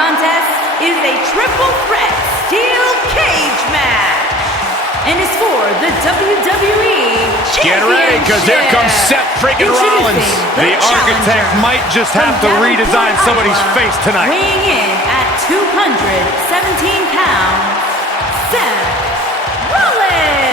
contest is a triple threat steel cage match and is for the WWE Championship. Get ready, because here comes Seth freaking Rollins. The architect might just have to redesign somebody's face tonight. Weighing in at 217 pounds, Seth Rollins.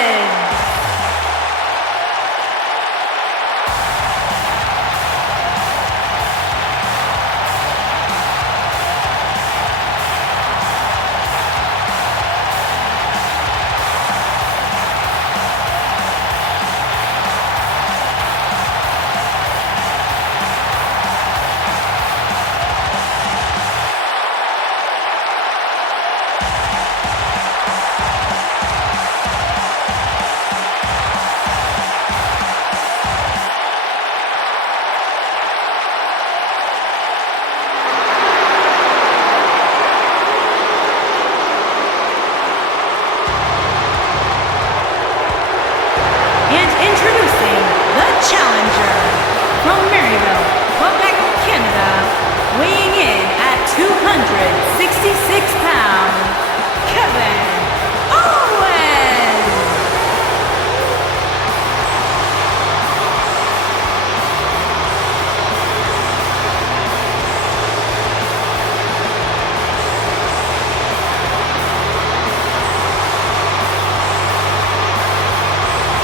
From Maryville, Quebec, Canada, weighing in at 266 pounds, Kevin Owens.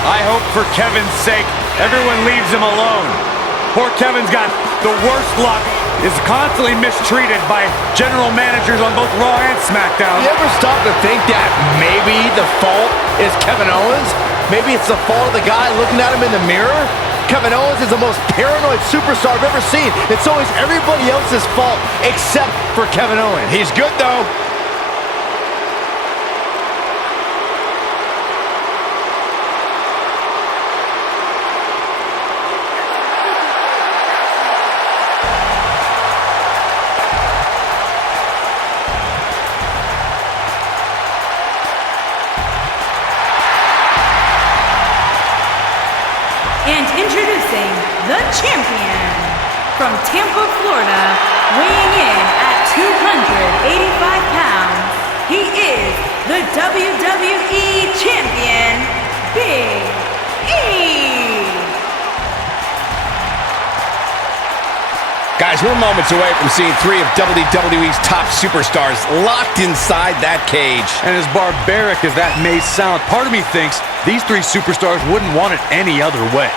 I hope for Kevin's sake, everyone leaves him alone. Poor Kevin's got the worst luck, is constantly mistreated by general managers on both Raw and SmackDown. You ever stop to think that maybe the fault is Kevin Owens? Maybe it's the fault of the guy looking at him in the mirror? Kevin Owens is the most paranoid superstar I've ever seen. It's always everybody else's fault except for Kevin Owens. He's good though. And introducing the champion from Tampa, Florida, weighing in at 285 pounds, he is the WWE Champion, Big E. Guys, we're moments away from seeing three of WWE's top superstars locked inside that cage. And as barbaric as that may sound, part of me thinks these three superstars wouldn't want it any other way.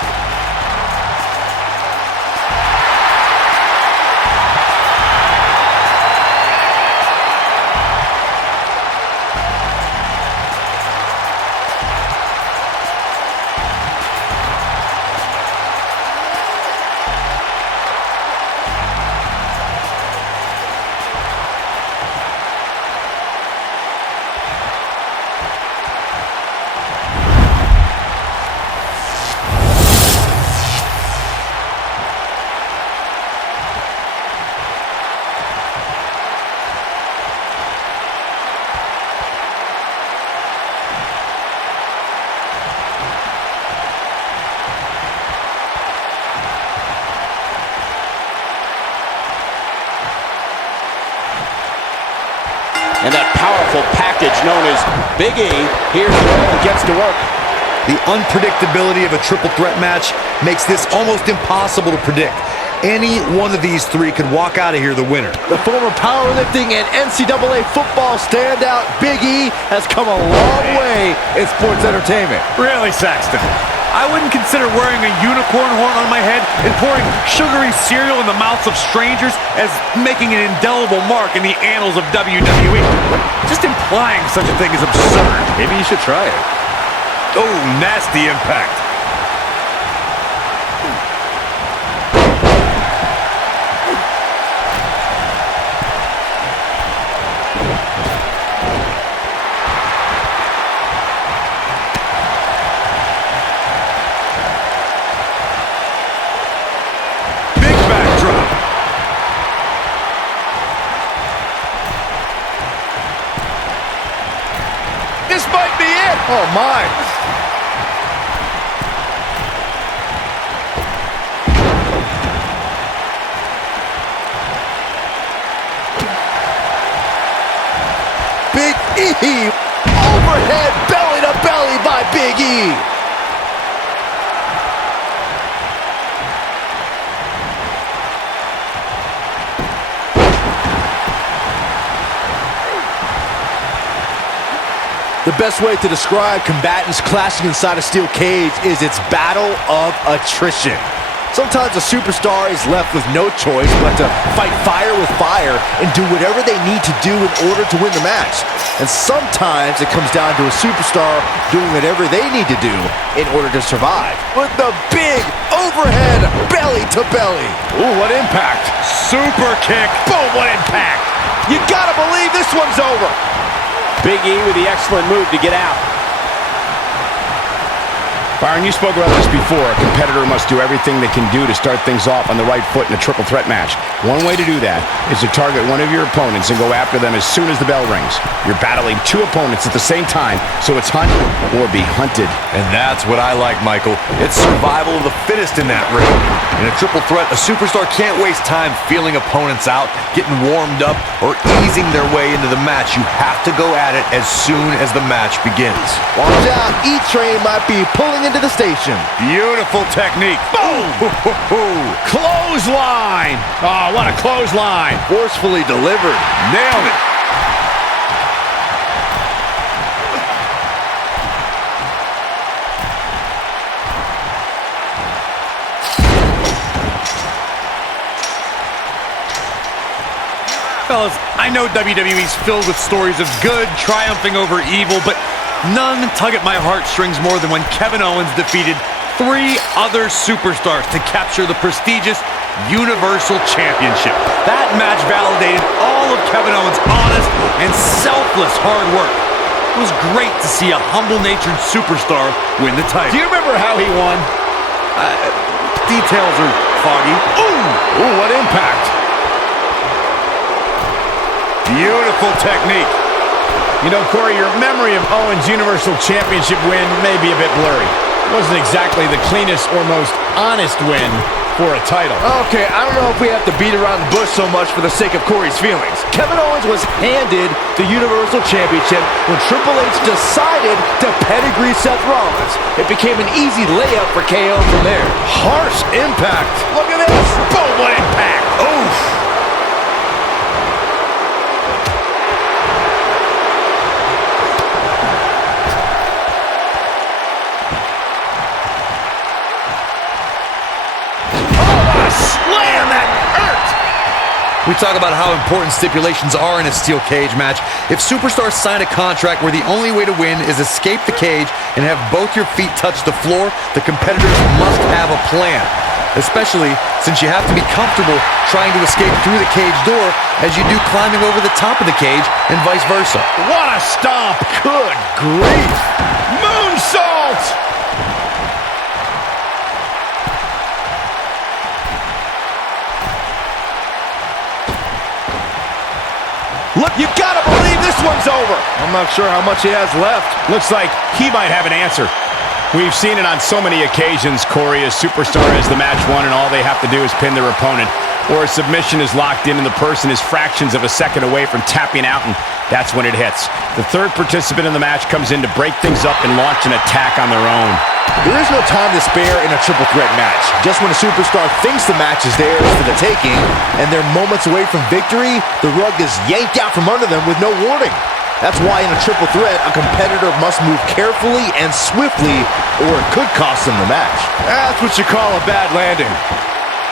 And that powerful package known as Big E, here's where it gets to work. The unpredictability of a triple threat match makes this almost impossible to predict. Any one of these three could walk out of here the winner. The former powerlifting and NCAA football standout Big E has come a long way in sports entertainment. Really, Saxton? I wouldn't consider wearing a unicorn horn on my head and pouring sugary cereal in the mouths of strangers as making an indelible mark in the annals of WWE. Just implying such a thing is absurd. Maybe you should try it. Oh, nasty impact. This might be it. Oh, my. Big E. Overhead belly to belly by Big E. The best way to describe combatants clashing inside a steel cage is its battle of attrition. Sometimes a superstar is left with no choice but to fight fire with fire and do whatever they need to do in order to win the match. And sometimes it comes down to a superstar doing whatever they need to do in order to survive. With the big overhead belly to belly. Ooh, what impact. Super kick. Boom, what impact. You gotta believe this one's over. Big E with the excellent move to get out. Byron, you spoke about this before. A competitor must do everything they can do to start things off on the right foot in a triple threat match. One way to do that is to target one of your opponents and go after them as soon as the bell rings. You're battling two opponents at the same time, so it's hunt or be hunted. And that's what I like, Michael. It's survival of the fittest in that ring. In a triple threat, a superstar can't waste time feeling opponents out, getting warmed up, or easing their way into the match. You have to go at it as soon as the match begins. Watch out, E-Train might be pulling into the station. Beautiful technique. Boom! Clothesline! Oh, what a clothesline. Forcefully delivered. Nailed it. Fellas, I know WWE's filled with stories of good triumphing over evil, but none tug at my heartstrings more than when Kevin Owens defeated 3 other superstars to capture the prestigious Universal Championship. That match validated all of Kevin Owens' honest and selfless hard work. It was great to see a humble-natured superstar win the title. Do you remember how he won? Details are foggy. Ooh, what impact. Beautiful technique. You know, Corey, your memory of Owens' Universal Championship win may be a bit blurry. It wasn't exactly the cleanest or most honest win for a title. Okay, I don't know if we have to beat around the bush so much for the sake of Corey's feelings. Kevin Owens was handed the Universal Championship when Triple H decided to pedigree Seth Rollins. It became an easy layup for KO from there. Harsh impact. Look at this. Boom, what impact. Oof. We talk about how important stipulations are in a steel cage match. If superstars sign a contract where the only way to win is escape the cage and have both your feet touch the floor, the competitors must have a plan. Especially since you have to be comfortable trying to escape through the cage door as you do climbing over the top of the cage and vice versa. What a stomp. Good grief. Moonsault. Look, you gotta believe this one's over. I'm not sure how much he has left. Looks like he might have an answer. We've seen it on so many occasions, Corey. A superstar has the match won and all they have to do is pin their opponent. Or a submission is locked in and the person is fractions of a second away from tapping out, and that's when it hits. The third participant in the match comes in to break things up and launch an attack on their own. There is no time to spare in a triple threat match. Just when a superstar thinks the match is theirs for the taking and they're moments away from victory, the rug is yanked out from under them with no warning. That's why in a triple threat, a competitor must move carefully and swiftly or it could cost them the match. That's what you call a bad landing.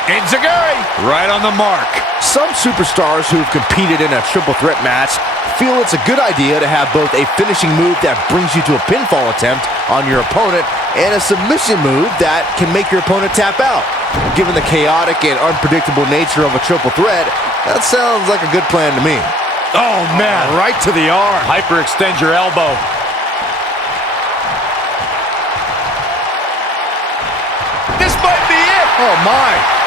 Enziguri, right on the mark. Some superstars who've competed in a triple threat match feel it's a good idea to have both a finishing move that brings you to a pinfall attempt on your opponent and a submission move that can make your opponent tap out. Given the chaotic and unpredictable nature of a triple threat, that sounds like a good plan to me. Oh, man, right to the arm. Hyperextend your elbow. This might be it. Oh, my.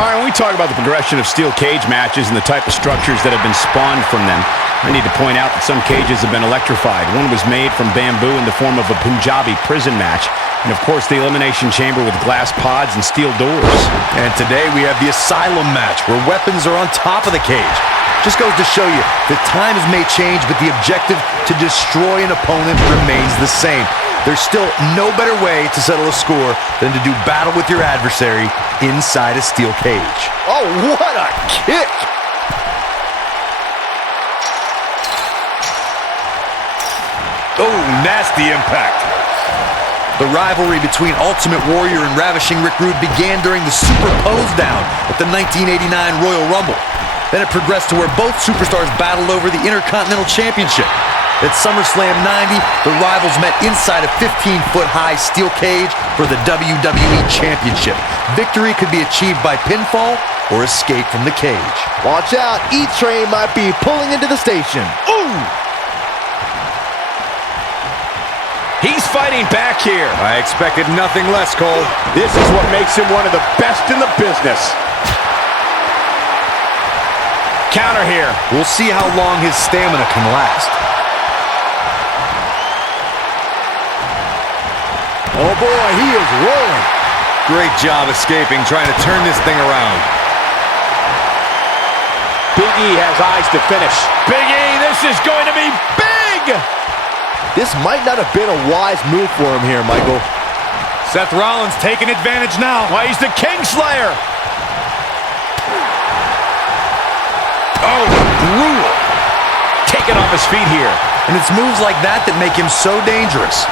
All right, when we talk about the progression of steel cage matches and the type of structures that have been spawned from them, I need to point out that some cages have been electrified. One was made from bamboo in the form of a Punjabi prison match. And, of course, the Elimination Chamber with glass pods and steel doors. And today we have the Asylum match, where weapons are on top of the cage. Just goes to show you that times may change, but the objective to destroy an opponent remains the same. There's still no better way to settle a score than to do battle with your adversary inside a steel cage. Oh, what a kick! Oh, nasty impact. The rivalry between Ultimate Warrior and Ravishing Rick Rude began during the Super Pose Down at the 1989 Royal Rumble. Then it progressed to where both superstars battled over the Intercontinental Championship. At SummerSlam 90, the rivals met inside a 15-foot-high steel cage for the WWE Championship. Victory could be achieved by pinfall or escape from the cage. Watch out, E-Train might be pulling into the station. Ooh! He's fighting back here. I expected nothing less, Cole. This is what makes him one of the best in the business. Counter here. We'll see how long his stamina can last. Oh boy, he is rolling. Great job escaping, trying to turn this thing around. Big E has eyes to finish. Big E, this is going to be big! This might not have been a wise move for him here, Michael. Seth Rollins taking advantage now. Why, he's the Kingslayer. Oh, brutal. Taken off his feet here. And it's moves like that that make him so dangerous.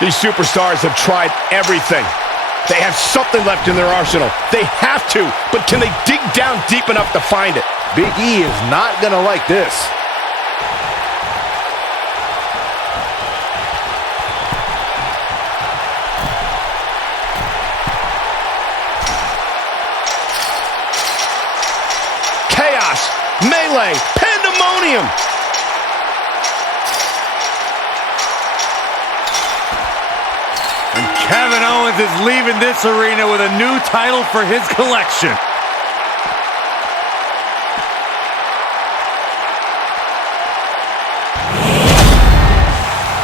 These superstars have tried everything. They have something left in their arsenal. They have to, but can they dig down deep enough to find it? Big E is not gonna like this. Chaos, melee, pandemonium. Kevin Owens is leaving this arena with a new title for his collection.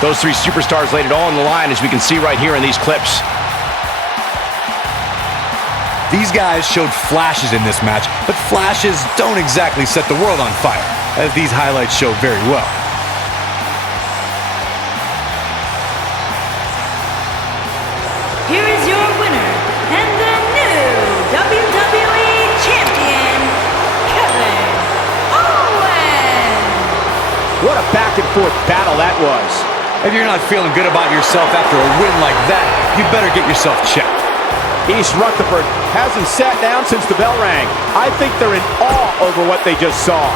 Those three superstars laid it all on the line, as we can see right here in these clips. These guys showed flashes in this match, but flashes don't exactly set the world on fire, as these highlights show very well. Here is your winner and the new WWE Champion, Kevin Owens. What a back-and-forth battle that was. If you're not feeling good about yourself after a win like that, you better get yourself checked. East Rutherford hasn't sat down since the bell rang. I think they're in awe over what they just saw.